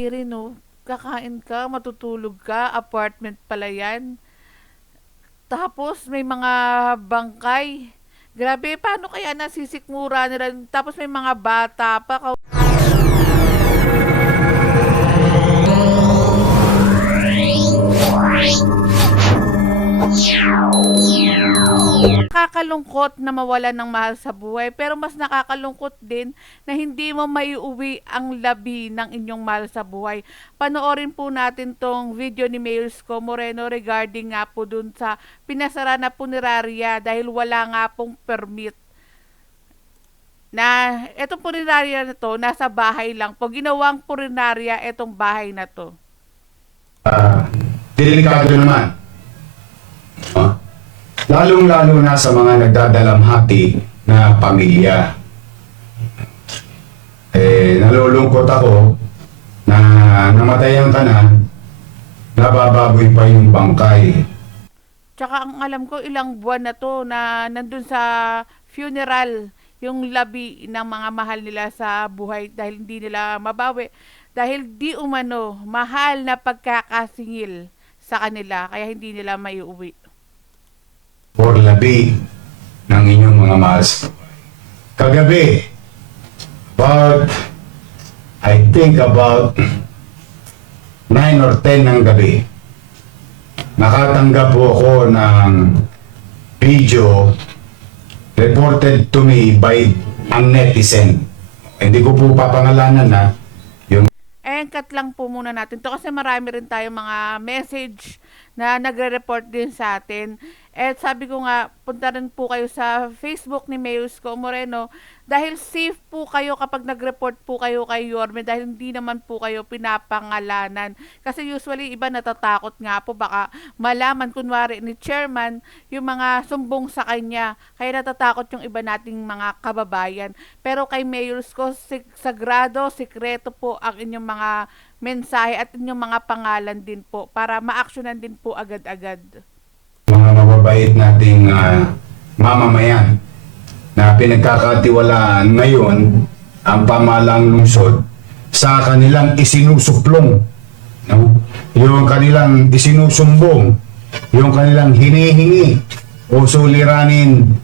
Rin, no? Kakain ka, matutulog ka, apartment pala yan. Tapos may mga bangkay. Grabe, paano kaya nasisikmura nila? Tapos may mga bata pa. Nakakalungkot na mawalan ng mahal sa buhay, pero mas nakakalungkot din na hindi mo maiuwi ang labi ng inyong mahal sa buhay. Panoorin po natin tong video ni Mayor Isko Moreno regarding nga po dun sa pinasara na punerarya dahil wala nga pong permit. Na etong punerarya na to, nasa bahay lang po. Ginawang punerarya etong bahay na to. Delikado naman. Lalong-lalo na sa mga nagdadalamhati na pamilya. Nalulungkot ako na namatay ang tanan, nabababoy pa yung bangkay. Tsaka ang alam ko, ilang buwan na to na nandun sa funeral yung labi ng mga mahal nila sa buhay dahil hindi nila mabawi. Dahil di umano, mahal na pagkakasingil sa kanila, kaya hindi nila maiuwi. Or labi ng inyong mga mahal. Kagabi, I think about 9 or 10 ng gabi, nakatanggap po ako ng video reported to me by ang netizen. Hindi ko po papangalanan na yung Cut lang po muna natin to kasi marami rin tayong mga message na nagre-report din sa atin. At sabi ko nga, punta rin po kayo sa Facebook ni Mayor Isko Moreno dahil safe po kayo kapag nag-report po kayo kay Yorme dahil hindi naman po kayo pinapangalanan. Kasi usually iba natatakot nga po baka malaman kunwari ni chairman yung mga sumbong sa kanya. Kaya natatakot yung iba nating mga kababayan. Pero kay Mayor Isko, sagrado, sikreto po ang inyong mga mensahe at inyong mga pangalan din po para ma-actionan din po agad-agad. Mga mababait nating mamamayan na pinagkakatiwalaan ngayon ang pamahalang lungsod sa kanilang isinusuplong, no? Yung kanilang isinusumbong, yung kanilang hinihingi o suliranin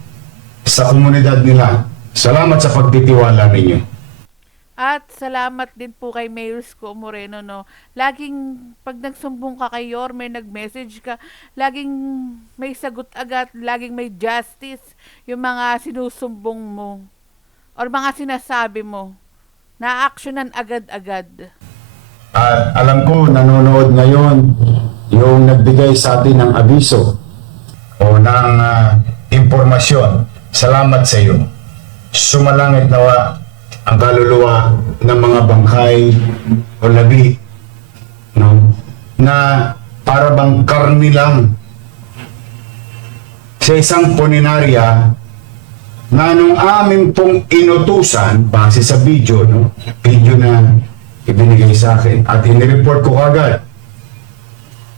sa komunidad nila. Salamat sa pagtitiwala ninyo. At salamat din po kay Mayor Isko Moreno, no. Laging pag nagsumbong ka kay Yorme, nag-message ka, laging may sagot agad, laging may justice yung mga sinusumbong mo or mga sinasabi mo. Na-actionan agad-agad. At alam ko, nanonood ngayon yung nagbigay sa atin ng abiso o ng impormasyon. Salamat sa iyo. Sumalangit nawa ang kaluluwa ng mga bangkay o labi, no? Na para bang karni lang sa isang punerarya na nung amin pong inutusan base sa video, no? Video na ibinigay sa akin at inireport ko agad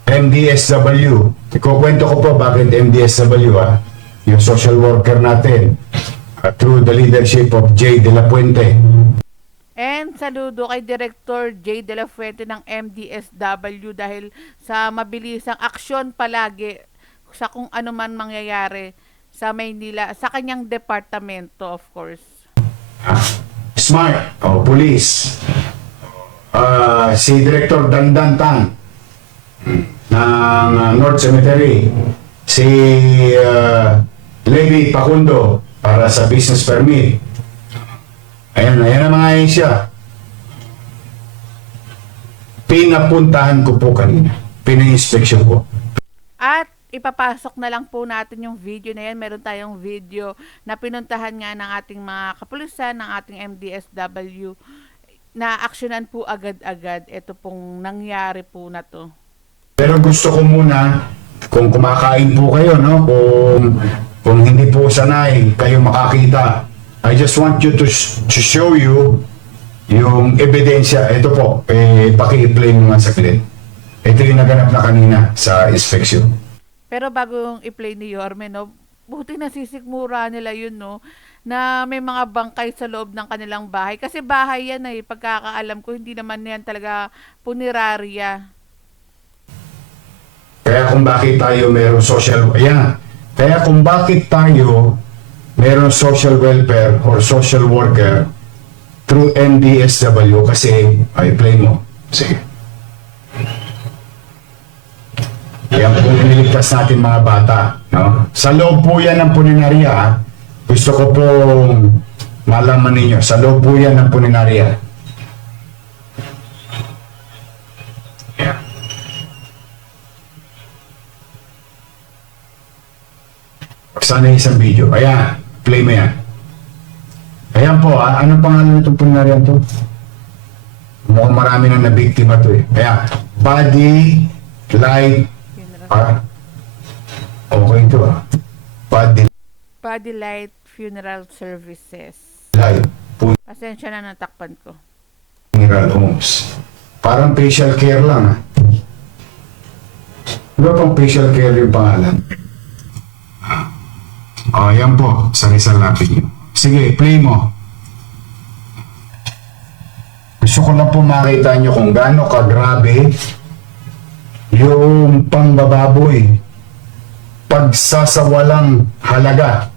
MDSW. Ikukwento ko po bakit MDSW, yung social worker natin, through the leadership of J. De La Puente. And saludo kay Director J. De La Fuente ng MDSW dahil sa mabilisang aksyon palagi sa kung ano man mangyayari sa Maynila, sa kanyang departamento of course. Smart, police. Si Director Dandan Tan ng North Cemetery. Si Levi Pacundo para sa business permit. Ayan ang mga ahensya. Pinapuntahan ko po kanina. Pina-inspection ko. At ipapasok na lang po natin yung video na yan. Meron tayong video na pinuntahan nga ng ating mga kapulisan, ng ating MDSW na aksyonan po agad-agad. Ito pong nangyari po na to. Pero gusto ko muna, kung kumakain po kayo, no? Kung hindi po sanay kayo makakita, I just want you to show you yung ebidensya. Ito po, paki-play mo nga saglit. Ito yung naganap na kanina sa inspection. Pero bago i-play ni Yorme, no, buti nasisikmura nila yun, no, na may mga bangkay sa loob ng kanilang bahay. Kasi bahay yan eh, pagkakaalam ko, hindi naman yan talaga punerarya. Kaya kung bakit tayo mayroong social, ayan, kaya kung bakit tayo mayroong social welfare or social worker through NDSW kasi, ay play mo. Sige. Yan po nililigtas natin mga bata. No? Sa loob po yan ng puninarya, gusto ko pong malaman ninyo, sa loob po yan ng puninarya. Yeah. Sana isang video. Ayan, play mo yan. Ayan po, anong pangalan nitong puninarya to? Mukhang marami na nabiktima to eh. Ayan, body, light, okay ito Body Light Funeral Services. Light, Pasensya na natakpan ko. funeral homes. Parang facial care lang Ano pang facial care yung pangalan? Yan po, sa Rizal Lapid. Sige, play mo. Gusto ko lang po makita nyo kung gaano kagrabe yung pangbababoy, pagsasawalang halaga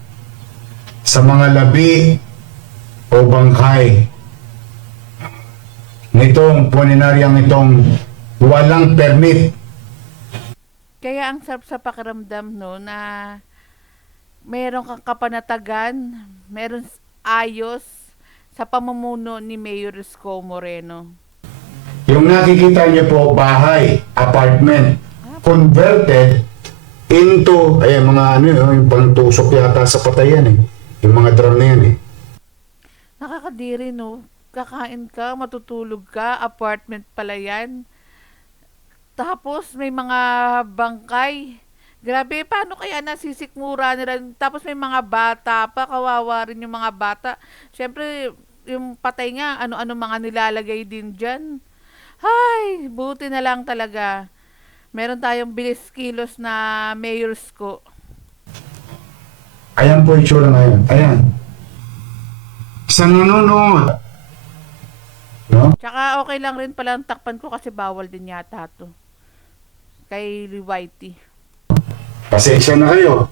sa mga labi o bangkay nitong puninaryang itong walang permit. Kaya ang sarap sa pakiramdam no na meron kang kapanatagan, meron ayos sa pamumuno ni Mayor Isko Moreno. Yung nakikita niyo po, bahay, apartment, converted into, mga yung pangtusok yata sa patayan Yung mga drum na yan Nakakadiri no, kakain ka, matutulog ka, apartment pala yan. Tapos may mga bangkay. Grabe, paano kaya nasisikmura nila? Tapos may mga bata pa, kawawa rin yung mga bata. Siyempre, yung patay nga, ano-ano mga nilalagay din dyan. Hay, buti na lang talaga. Meron tayong bilis kilos na Mayor's ko. Ayan po yung tsura ngayon. Ayan. Sa nanonood. No? Tsaka okay lang rin pala ang takpan ko kasi bawal din yata to. Kay Whitey. Pasensya na kayo.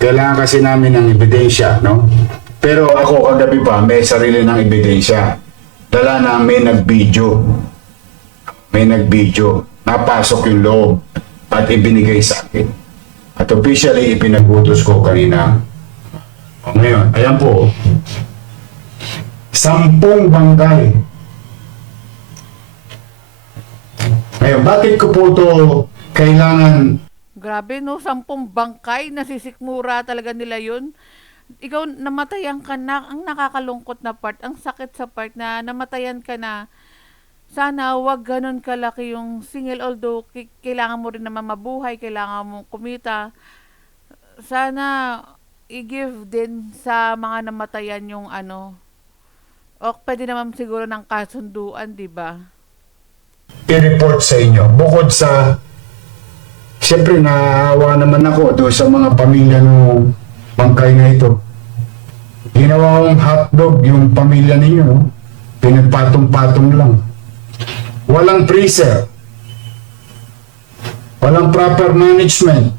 Kailangan kasi namin ng ebidensya, no? Pero ako kagabi pa, may sarili ng ebidensya. Dala na may nag-video. Napasok yung loob at ibinigay sa akin. At officially, ipinagutos ko kanina. Ngayon, ayan po. 10 bangkay. Ngayon, bakit ko po ito kailangan? Grabe no, 10 bangkay, nasisikmura talaga nila yun. Ikaw, namatayan ka na, ang nakakalungkot na part, ang sakit sa part na namatayan ka na. Sana wag ganun kalaki yung single, although kailangan mo rin naman mabuhay, kailangan mo kumita. Sana i-give din sa mga namatayan yung o pwede naman siguro ng kasunduan, di ba? I-report sa inyo. Bukod sa, siyempre naawa naman ako doon sa mga pamilya ng bangkay na ito. Ginawa kong hotdog yung pamilya ninyo. Pinagpatong-patong lang. Walang freezer. Walang proper management.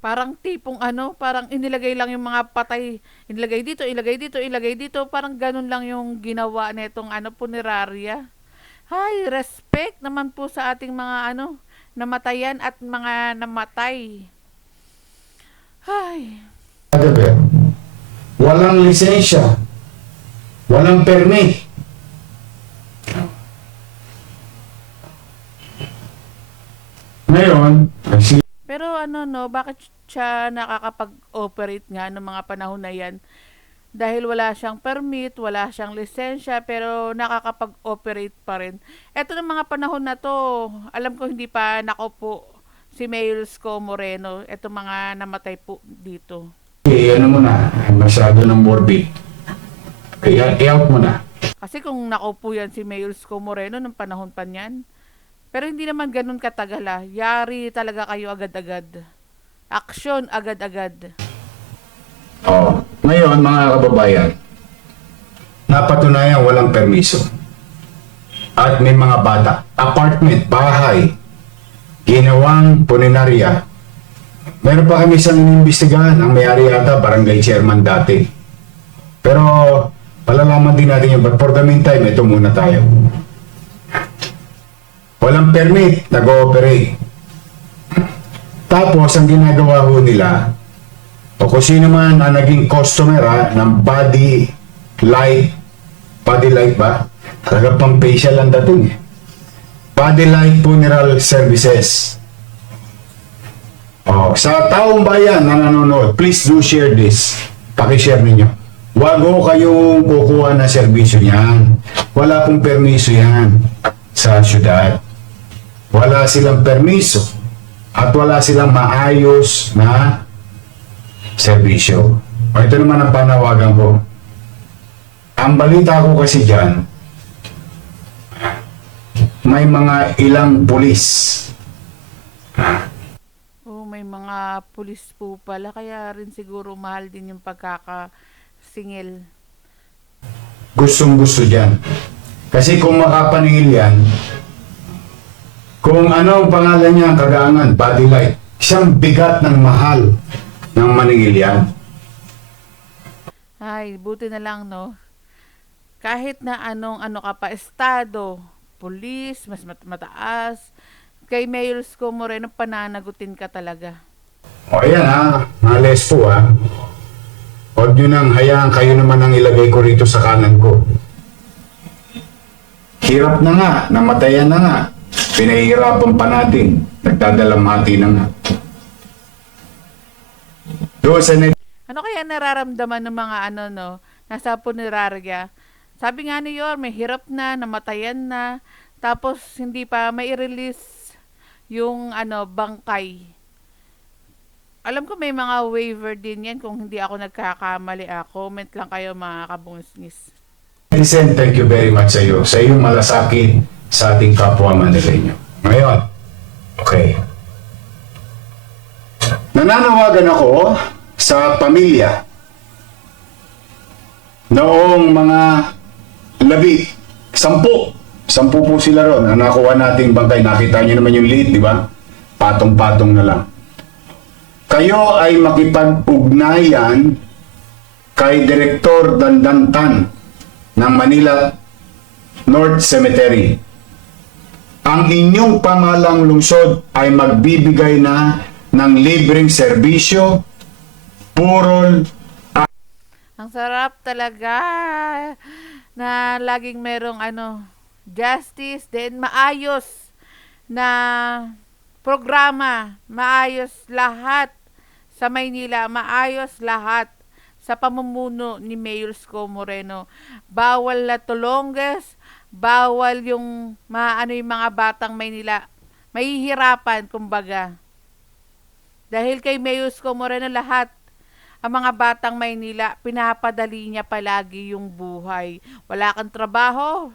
Parang tipong parang inilagay lang yung mga patay, inilagay dito, ilagay dito, parang ganun lang yung ginawa nitong punerarya. Hay, respect naman po sa ating mga namatayan at mga namatay. Hay. Walang lisensya. Walang permit. Ngayon, Pero bakit siya nakakapag-operate nga ng mga panahon na yan? Dahil wala siyang permit, wala siyang lisensya, pero nakakapag-operate pa rin. Eto ng mga panahon na to, alam ko hindi pa nakaupo si Mayor Isko Moreno. Eto mga namatay po dito. ano mo na, masyado ng morbid. I-out mo na. Kasi kung nakaupo yan si Mayor Isko Moreno ng panahon pa niyan, pero hindi naman ganun katagal Yari talaga kayo agad-agad. Aksyon agad-agad. Ngayon, mga kababayan, napatunayan walang permiso. At may mga bata, apartment, bahay, ginawang punerarya. Meron pa kami isang inimbestigahan, ang may-ari yata, barangay chairman dati. Pero, palalaman din natin yun, but for the meantime, ito muna tayo. Walang permit, nag-ooperate. Tapos, ang ginagawa ho nila, o kung sino man ang naging customer ng body light ba? Talaga pang facial ang dating. Body light funeral services. Sa taong bayan na nanonood, please do share this. Paki-share ninyo. Wag ho kayong kukuha ng serbisyo niyan. Wala pong permiso yan sa syudad. Wala silang permiso at wala silang maayos na serbisyo. Ito naman ang panawagan ko. Ang balita ko kasi dyan, may mga ilang pulis. May mga pulis po pala, kaya rin siguro mahal din yung pagkakasingil. Gustong-gusto dyan. Kasi kung makapaningil yan, kung ano ang pangalan niya, kagaangan, body light, isang bigat ng mahal ng maningil yan. Ay, buti na lang, no? Kahit na ano ka pa, estado, pulis, mas mataas, kay Mayor Isko Moreno, pananagutin ka talaga. O ayan mga lespo Huwag nyo nang hayaan, kayo naman ang ilagay ko rito sa kanan ko. Hirap na nga, namatayan na nga, pinahihirapan pa natin, nagdadalamhati na nga. Doon sa Ano kaya nararamdaman ng mga nasa punerarya? Sabi nga ni Yorme, hirap na, namatayan na, tapos hindi pa may release yung bangkay. Alam ko may mga waiver din yan kung hindi ako nagkakamali. Comment lang kayo mga kabungsngis. Listen, thank you very much sa iyo. Sa iyong malasakit sa ating kapwa Manileño. Ngayon, okay. Nananawagan ako sa pamilya noong mga 10 po sila ron ang nakuha nating bangkay. Nakita niyo naman yung lead, di ba? Patong-patong na lang. Kayo ay makipag-ugnayan kay Direktor Dandantan ng Manila North Cemetery. Ang inyong pamahalang lungsod ay magbibigay na ng libreng serbisyo, purol. Ang sarap talaga na laging merong justice, then maayos na programa, maayos lahat sa Maynila, maayos lahat sa pamumuno ni Mayor Isko Moreno. Bawal na tulongges, bawal yung yung mga batang Maynila mahihirapan, kumbaga. Dahil kay Mayor Isko Moreno, lahat ang mga batang Maynila, pinapadali niya palagi yung buhay. Wala kang trabaho,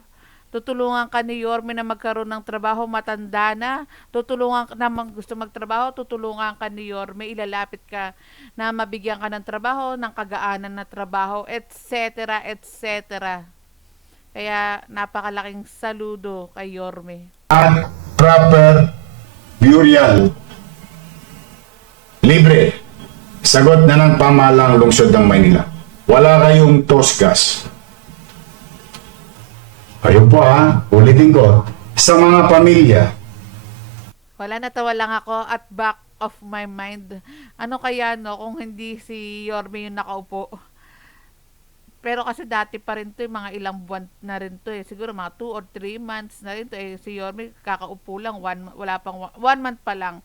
tutulungan ka ni Yorme na magkaroon ng trabaho, matanda na, tutulungan ka na gusto magtrabaho, tutulungan ka ni Yorme, ilalapit ka na mabigyan ka ng trabaho, ng kagaanan na trabaho, etc. etc. Kaya napakalaking saludo kay Yorme. At proper burial. Libre. Sagot na ng pamahalang lungsod ng Maynila. Wala kayong tosgas. Ayun po ulitin ko. Sa mga pamilya. Wala, natawa lang ako at back of my mind. Ano kaya kung hindi si Yorme yung nakaupo? Pero kasi dati pa rin to, mga ilang buwan na rin to siguro mga 2 or 3 months na rin to si Yorme kakaupo lang, wala pang 1 month pa lang.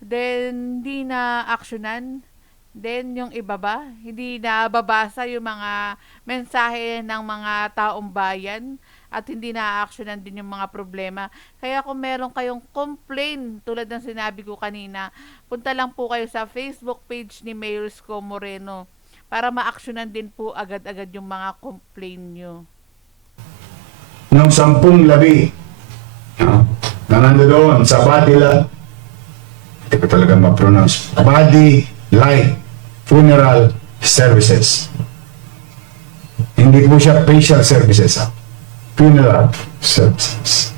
Then hindi na aksyonan. Then yung iba ba, hindi na babasa yung mga mensahe ng mga taong bayan at hindi na-actionan din yung mga problema. Kaya kung meron kayong complaint, tulad ng sinabi ko kanina, punta lang po kayo sa Facebook page ni Mayor Isko Moreno para ma-actionan din po agad-agad yung mga complaint nyo. Nung 10 labi na nandoon sa body hindi ko talaga ma-pronounce. Body light funeral services. Hindi po siya facial services, funeral services.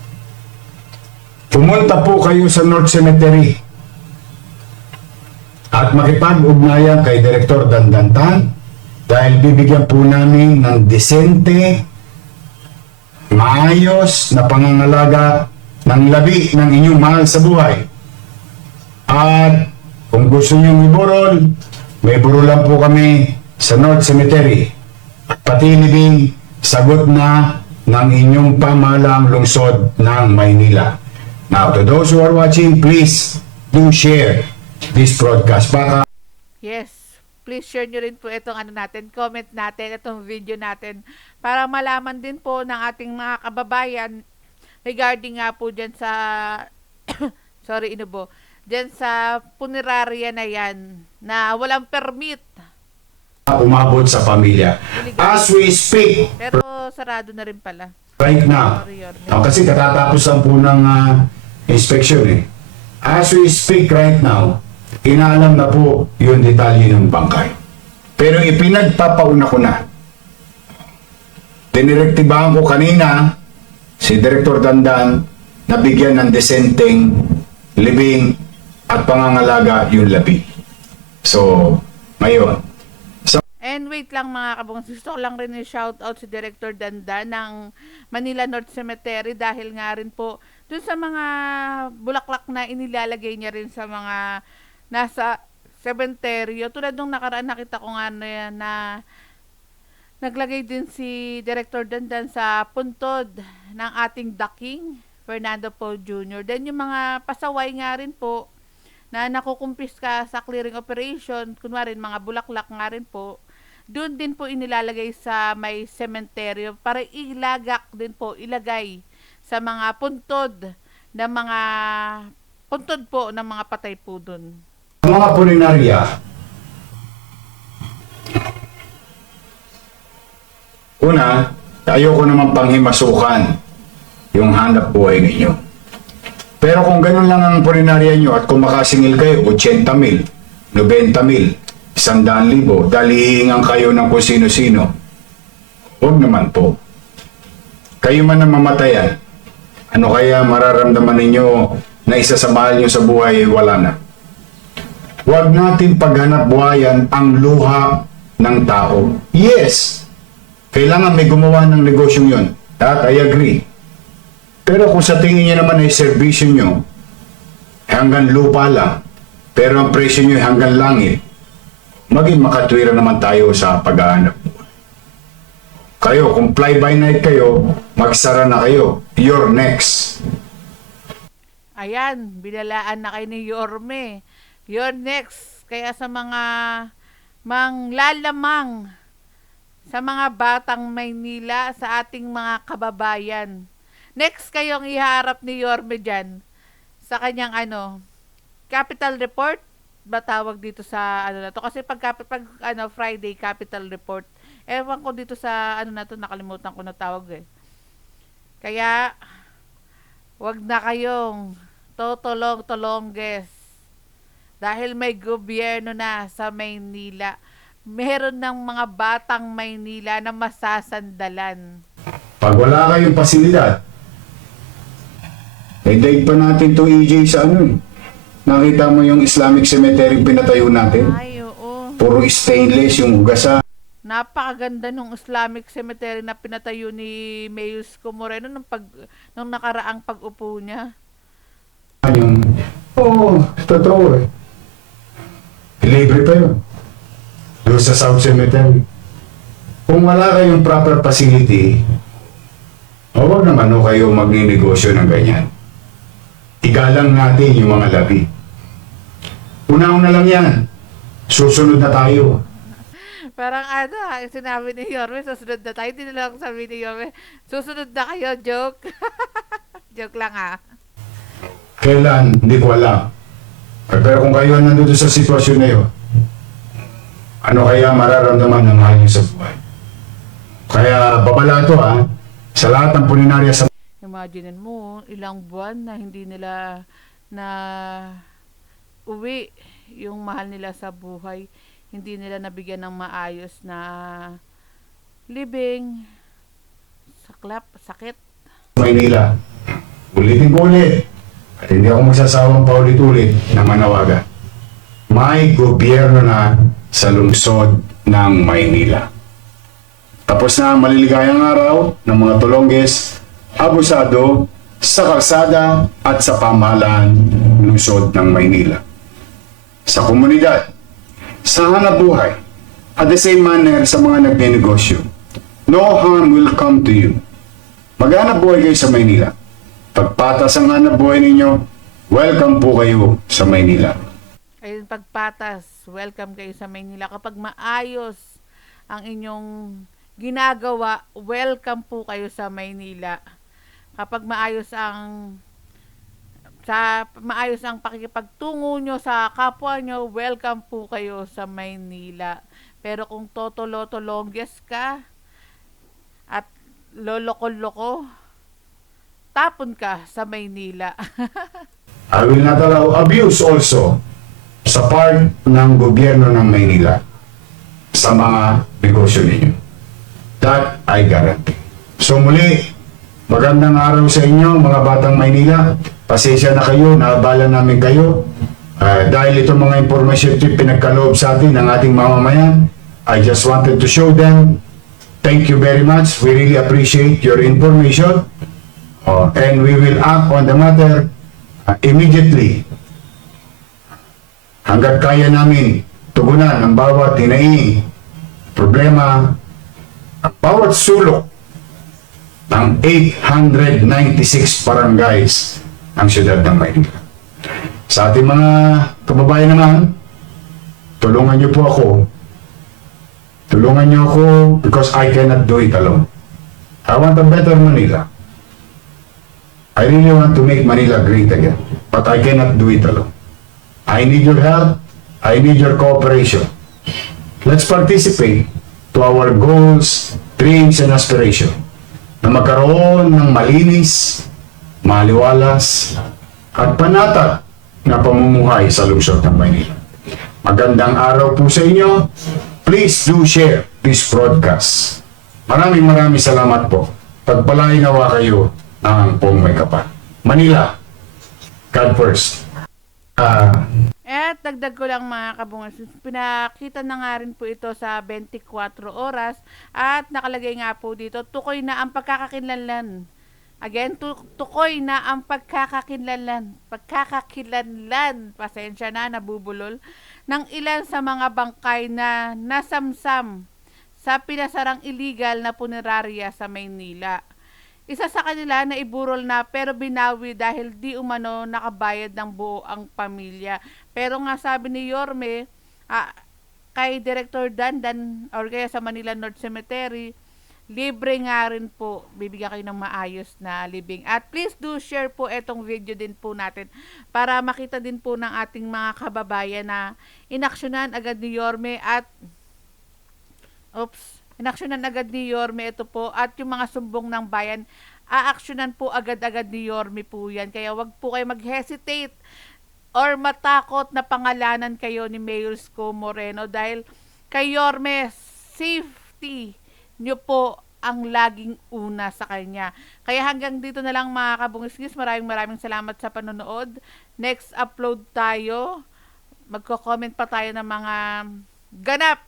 Pumunta po kayo sa North Cemetery at makipag-ugnayan kay Director Dandantan dahil bibigyan po namin ng desente, maayos na pangangalaga ng labi ng inyong mahal sa buhay. At kung gusto nyo iburol, may burolan po kami sa North Cemetery. Pati libing sagot na ng inyong pamahalang lungsod ng Maynila. Now, to those who are watching, please do share this broadcast. Baka Yes, please share nyo rin po itong comment natin, itong video natin para malaman din po ng ating mga kababayan regarding nga po dyan sa sorry inubo, dyan sa punerarya na yan na walang permit. umabot sa pamilya. As we speak Pero sarado na rin pala. right now, Sorry, Yorme. kasi katatapos lang po ng inspection eh. As we speak right now, inaalam na po yung detalye ng bangkay. Pero ipinagpapauna ko na. Dinirektibahan ko kanina si Director Dandan na bigyan ng desenteng libing at pangangalaga yung labi. So, ngayon, And wait lang mga kabungs, gusto ko lang rin i-shoutout si Director Danda ng Manila North Cemetery dahil nga rin po dun sa mga bulaklak na inilalagay niya rin sa mga nasa cemeteryo. Tulad nung nakaraan nakita ko nga na naglagay din si Director Dandan sa puntod ng ating daking Fernando Poe Jr. Then yung mga pasaway nga rin po na nakukumpis ka sa clearing operation, kunwari mga bulaklak nga rin po, doon din po inilalagay sa may sementeryo para ilagak din po, ilagay sa mga puntod ng mga puntod po ng mga patay po doon. ang mga puninarya, una, ayoko naman panghimasukan yung hanap buhay ninyo. Pero kung ganun lang ang puninarya nyo at kung makasingil kayo, 80,000, 90,000, 100,000, dalihingan kayo ng kung sino-sino, huwag naman po. Kayo man ang mamatayan, ano kaya mararamdaman ninyo na isa sa mahal nyo sa buhay ay wala na? Huwag natin paghanap buhayan ang luha ng tao. Yes, kailangan may gumawa ng negosyong yun. That I agree. Pero kung sa tingin nyo naman ay serbisyo nyo, hanggang lupa lang, pero ang presyo nyo ay hanggang langit, maging makatwira naman tayo sa paghahanap buhay. Kayo, kung fly-by-night kayo, magsara na kayo. You're next. Ayan, binalaan na kayo ni Yorme. You're next. Kaya sa mga manglalamang sa mga batang Maynila, sa ating mga kababayan. Next kayong iharap ni Yorme dyan sa kanyang capital report ba tawag dito sa na to? Kasi pag Friday capital report. Ewan ko dito sa na to, nakalimutan ko na tawag eh. Kaya wag na kayong tolongges. Dahil may gobyerno na sa Maynila. Meron ng mga batang Maynila na masasandalan. Pag wala kayong pasilidad, daig pa natin to EJ sa Nakita mo yung Islamic cemetery pinatayo natin? Ay, oo. Puro stainless yung hugasan. Napakaganda nung Islamic cemetery na pinatayo ni Mayus Moreno nung nakaraang pag-upo niya. Totoo eh. Libre pa yun. Doon sa South Cemetery. Kung wala kayong proper facility, huwag naman kayo magninegosyo ng ganyan. Igalang natin yung mga labi. Una-una lang yan. Susunod na tayo. Parang sinabi ni Yorme, susunod na tayo. Hindi na lang sabi ni Yorme, susunod na kayo, joke. Joke lang Kailan? Hindi ko alam. Pero kung kayo nandito sa sitwasyon na yun, ano kaya mararamdaman ng mahal niyo sa buhay? Kaya babala to sa lahat ng puninarya sa Imagine mo, ilang buwan na hindi nila na uwi yung mahal nila sa buhay. hindi nila nabigyan ng maayos na living, sakit. Maynila. Ulitin ko ulit. At hindi ako magsasawang paulit-ulit na manawagan. May gobyerno na sa lungsod ng Maynila. Tapos na ang maliligayang araw ng mga Tulongges, abusado sa kalsada at sa pamahalaan lungsod ng Maynila. Sa komunidad, sa hanapbuhay, at the same manner sa mga nagnenegosyo. No harm will come to you. Maghanap buhay kayo sa Maynila. Pagpatas ang hanap buhay ninyo, welcome po kayo sa Maynila. Ayun, pagpatas, welcome kayo sa Maynila. Kapag maayos ang inyong ginagawa, welcome po kayo sa Maynila. Kapag maayos ang pakikipagtungo nyo sa kapwa nyo, welcome po kayo sa Maynila. Pero kung totolo-tolongges ka at loloko-loko, tapon ka sa Maynila. I will not allow abuse also sa part ng gobyerno ng Maynila sa mga negosyo ninyo. That I guarantee. So muli, magandang araw sa inyo mga batang Maynila. Pasensya na kayo, naabala namin kayo. Dahil itong mga impormasyon ito pinagkaloob sa atin ng ating mamamayan, I just wanted to show them. Thank you very much. We really appreciate your information. And we will act on the matter immediately. Hanggat kaya namin tugunan ang bawat hinaing problema, ang bawat sulok ng 896 barangays ng siyudad ng Maynila. Sa ating mga kababayan naman, tulungan niyo po ako. Tulungan niyo ako because I cannot do it alone. I want a better Manila. I really want to make Manila great again, but I cannot do it alone. I need your help. I need your cooperation. Let's participate to our goals, dreams, and aspirations na magkaroon ng malinis, maliwalas, at panatag na pamumuhay sa lungsod ng Maynila. Magandang araw po sa inyo. Please do share this broadcast. Maraming salamat po. Pagpalain nawa kayo ng pong may kapal. Manila, God first. At dagdag ko lang mga kabungas, pinakita na nga rin po ito sa 24 oras at nakalagay nga po dito, tukoy na ang pagkakakilanlan. Again, tukoy na ang pagkakakilanlan, pasensya na, nabubulol, ng ilan sa mga bangkay na nasamsam sa pinasarang illegal na punerarya sa Maynila. Isa sa kanila na iburol na pero binawi dahil di umano nakabayad ng buo ang pamilya. Pero nga sabi ni Yorme, kay Director Dandan or kaya sa Manila North Cemetery, libre nga rin po, bibigyan kayo ng maayos na libing. At please do share po etong video din po natin para makita din po ng ating mga kababayan na inaksyonan agad ni Yorme at inaksyonan agad ni Yorme ito po at yung mga sumbong ng bayan, aaksyonan po agad-agad ni Yorme po yan. Kaya wag po kayo mag-hesitate or matakot na pangalanan kayo ni Mayor Isko Moreno dahil kay Yorme, safety nyo po ang laging una sa kanya. Kaya hanggang dito na lang mga kabungisgis. Maraming salamat sa panonood. Next upload tayo. Magko-comment pa tayo ng mga ganap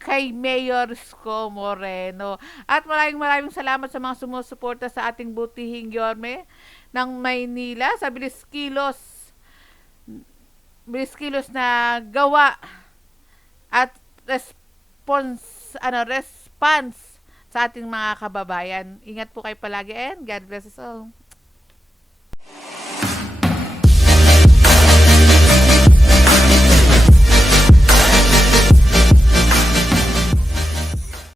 kay Mayor Isko Moreno. At maraming salamat sa mga sumusuporta sa ating butihing Yorme ng Maynila sa bilis kilos na gawa at response sa ating mga kababayan. Ingat po kayo palagi and God bless us all.